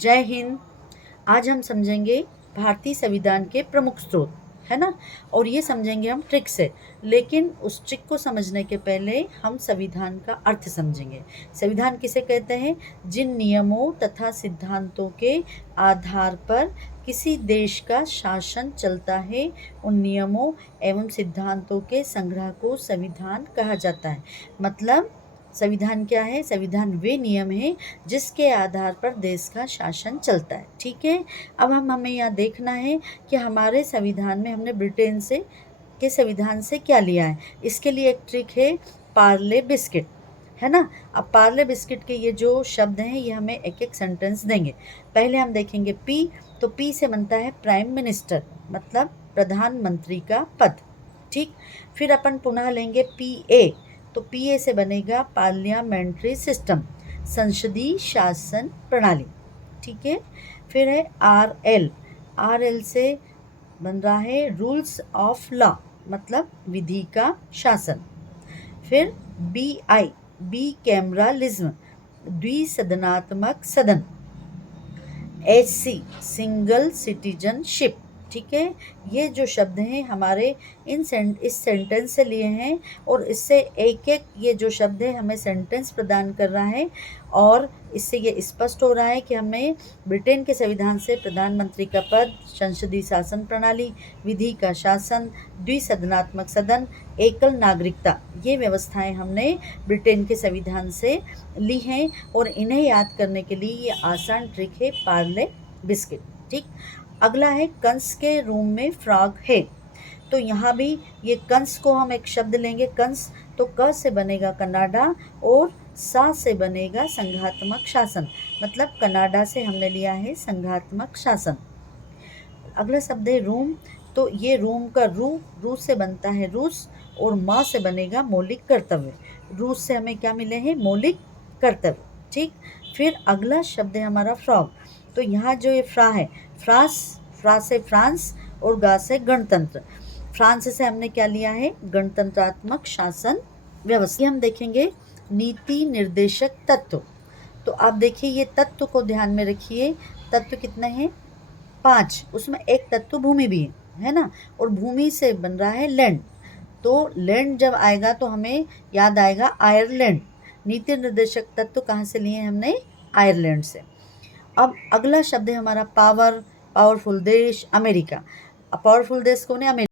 जय हिंद। आज हम समझेंगे भारतीय संविधान के प्रमुख स्रोत, है ना। और ये समझेंगे हम ट्रिक से, लेकिन उस ट्रिक को समझने के पहले हम संविधान का अर्थ समझेंगे। संविधान किसे कहते हैं? जिन नियमों तथा सिद्धांतों के आधार पर किसी देश का शासन चलता है, उन नियमों एवं सिद्धांतों के संग्रह को संविधान कहा जाता है। मतलब संविधान क्या है? संविधान वे नियम हैं जिसके आधार पर देश का शासन चलता है। ठीक है। अब हमें यहाँ देखना है कि हमारे संविधान में हमने ब्रिटेन से के संविधान से क्या लिया है। इसके लिए एक ट्रिक है, पार्ले बिस्किट, है ना। अब पार्ले बिस्किट के ये जो शब्द हैं ये हमें एक एक सेंटेंस देंगे। पहले हम देखेंगे पी, तो पी से बनता है प्राइम मिनिस्टर, मतलब प्रधानमंत्री का पद। ठीक। फिर अपन पुनः लेंगे पी ए, तो पी ए से बनेगा पार्लियामेंट्री सिस्टम, संसदीय शासन प्रणाली। ठीक है। फिर है आर एल, आर एल से बन रहा है रूल्स ऑफ लॉ, मतलब विधि का शासन। फिर बी आई, बी कैमरालिज्म, द्विसदनात्मक सदन। H C, single citizenship. ठीक है। ये जो शब्द हैं हमारे इस सेंटेंस से लिए हैं, और इससे एक एक ये जो शब्द है हमें सेंटेंस प्रदान कर रहा है, और इससे ये स्पष्ट हो रहा है कि हमें ब्रिटेन के संविधान से प्रधानमंत्री का पद, संसदीय शासन प्रणाली, विधि का शासन, द्विसदनात्मक सदन, एकल नागरिकता, ये व्यवस्थाएं हमने ब्रिटेन के संविधान से ली हैं। और इन्हें याद करने के लिए ये आसान ट्रिक है, पार्ले बिस्किट। ठीक। अगला है कंस के रूम में फ्रॉग है, तो यहाँ भी ये कंस को हम एक शब्द लेंगे, कंस, तो क से बनेगा कनाडा और सा से बनेगा संघात्मक शासन, मतलब कनाडा से हमने लिया है संघात्मक शासन। अगला शब्द है रूम, तो ये रूम का रू से बनता है रूस, और माँ से बनेगा मौलिक कर्तव्य। रूस से हमें क्या मिले हैं? मौलिक कर्तव्य। ठीक। फिर अगला शब्द है हमारा फ्रॉग, तो यहाँ जो ये फ्रा है, फ्रा से फ्रांस और गा से गणतंत्र। फ्रांस से हमने क्या लिया है? गणतंत्रात्मक शासन व्यवस्था। हम देखेंगे नीति निर्देशक तत्व, तो आप देखिए ये तत्व को ध्यान में रखिए। तत्व कितने हैं? 5, उसमें एक तत्व भूमि भी है ना, और भूमि से बन रहा है लैंड, तो लैंड जब आएगा तो हमें याद आएगा आयरलैंड। नीति निर्देशक तत्व कहाँ से लिए हमने? आयरलैंड से। अब अगला शब्द है हमारा पावर, पावरफुल देश, अमेरिका। पावरफुल देश कौन है? अमेरिका।